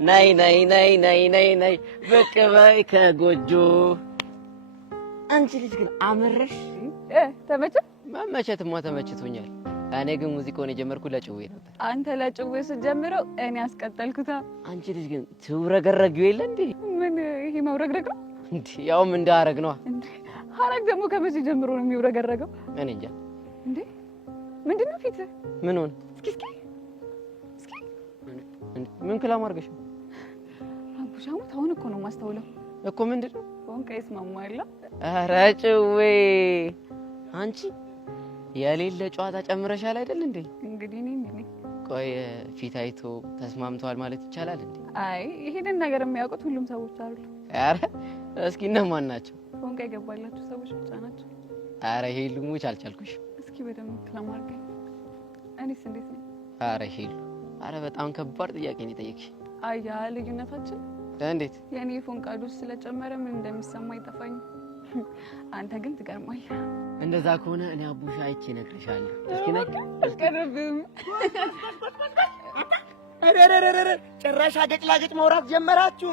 ነይ ብቅ በይ ከጎጆ። አንቺ ልጅ ግን አመረሽ። ተመቸ? መመቸትማ ተመችቶኛል። እኔ ግን ሙዚቃውን የጀመርኩት ለጭዌ ነበር። አንተ ለጭዌ ስትጀምረው እኔ አስቀጠልኩታ። አንቺ ልጅ ግን ትውረገረጊው የለ እንዴ? ምን ይሄ መውረግረግ ነው እንዴ? ያውም እንዳረግ ነው እንዴ? ሐረግ ደግሞ ከመቼ ጀምሮ ነው የሚውረገረገው? እኔ እንጃ። እንዴ ምንድነው ፊት? ምን ሆነ? እስኪ ምን ክላም አድርገሽ ነው? አቡሻሙ ታውን እኮ ነው ማስተውለው እኮ ምንድነው? ወንቀይስ ማማይላ። ኧረ ጭዌ አንቺ የሌለ ጨዋታ ጨምረሻል አይደል እንዴ? እንግዲህ ነኝ። ቆይ ፊት አይቶ ተስማምተዋል ማለት ይቻላል እንዴ? አይ ይሄንን ነገር የሚያውቁት ሁሉም ሰዎች አይደሉ። ኧረ እስኪ እነማን ናቸው? ወንቀ ይገባላችሁ ሰዎች ብቻ ናቸው። ኧረ ሄሉ ሙች አልቻልኩሽ። እስኪ በደምብ ክላማርገኝ። እኔስ እንዴት ነኝ? ኧረ ሄሉ፣ ኧረ በጣም ከባድ ጥያቄ ነው የጠየቅሽ። አያ ልዩነታችን እንዴት? የኔ ፎንቃ ዶስ ስለጨመረ ምን እንደሚሰማ አይጠፋኝ። አንተ ግን ትገርማለህ። እንደዛ ከሆነ እኔ አቡሻ አይቼ እነግርሻለሁ። እስኪ ነይ አስቀርብም። አረረረረ ጭራሽ አገጭ ላገጭ ማውራት ጀመራችሁ።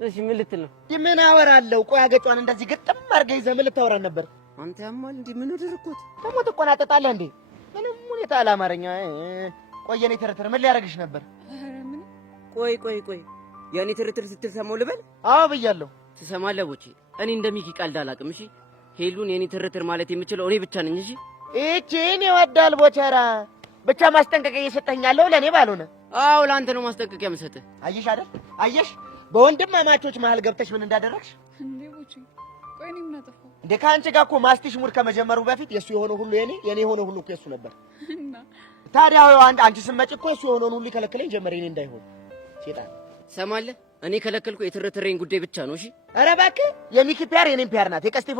እሺ ምን ልትል ነው? ምን አወራለሁ? ቆይ አገጯን እንደዚህ ግጥም አድርገህ ይዘህ ምን ልታወራ ነበር? አንተ ያማል እንዴ? ምን ወደርኩት? ደግሞ ትቆናጠጣለህ እንዴ? ምንም ሁኔታ አላማረኛ። ቆይ የኔ ትርትር ምን ሊያደርግሽ ነበር? ቆይ የኔ ትርትር ስትል ሰማው ልበል? አዎ ብያለሁ። ትሰማለህ ቦቼ? እኔ እንደሚኪ ቀልድ አላውቅም። እሺ ሄሉን የኔ ትርትር ማለት የምችለው እኔ ብቻ ነኝ። እሺ እቺን ይወዳል ቦቸራ ብቻ ማስጠንቀቂያ እየሰጠኛለሁ ለኔ ባልሆነ። አዎ ላንተ ነው ማስጠንቀቂያ የምሰጥህ። አየሽ አይደል? አየሽ በወንድማማቾች መሀል ገብተሽ ምን እንዳደረግሽ እንዴ? ቦቼ ቆይ እኔ ምን አጠፋሁ እንዴ? ከአንቺ ጋር እኮ ማስቲሽ ሙድ ከመጀመሩ በፊት የሱ የሆነ ሁሉ የኔ የሆነ ሁሉ እኮ የሱ ነበር። እና ታዲያ አንቺ ስትመጪ እኮ የሱ የሆነውን ሁሉ ይከለክለኝ ጀመረ የኔ እንዳይሆን። ሴጣን ሰማለህ? እኔ ከለከልኩ የትርትሬን ጉዳይ ብቻ ነው። እሺ ኧረ እባክህ የሚኪ ፒያር የኔን ፒያር ናት። የቀስቴ